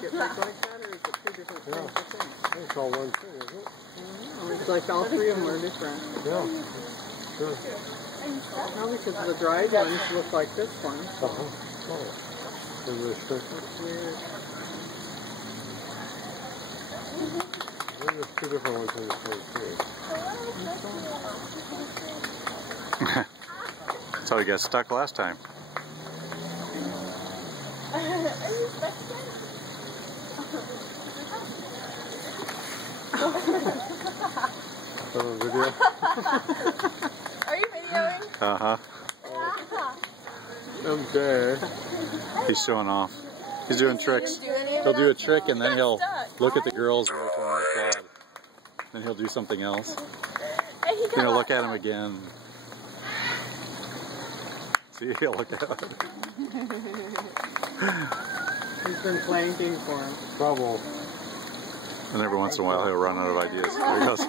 get big like that, or is it two different things? It's all one thing, isn't it? It's like all three of them are different. Yeah, sure. No, because the dried ones look like this one. Oh. That's weird. There's two different ones in the same tree. That's how he got stuck last time. Video? Are you videoing? Uh-huh. Okay. He's showing off. He's doing tricks. He'll do a trick and then he'll look at the girls and look at them applaud. Then he'll do something else. Then he'll look at him again. See, he'll look at him. He's been planking for him. Trouble. And every once in a while he'll run out of ideas. There he goes.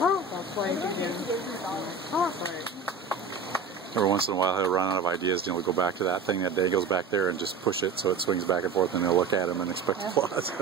Oh, I'll plank again. Oh, right. Every once in a while he'll run out of ideas and he'll go back to that thing that dangles back there and just push it so it swings back and forth, and he'll look at him and expect applause.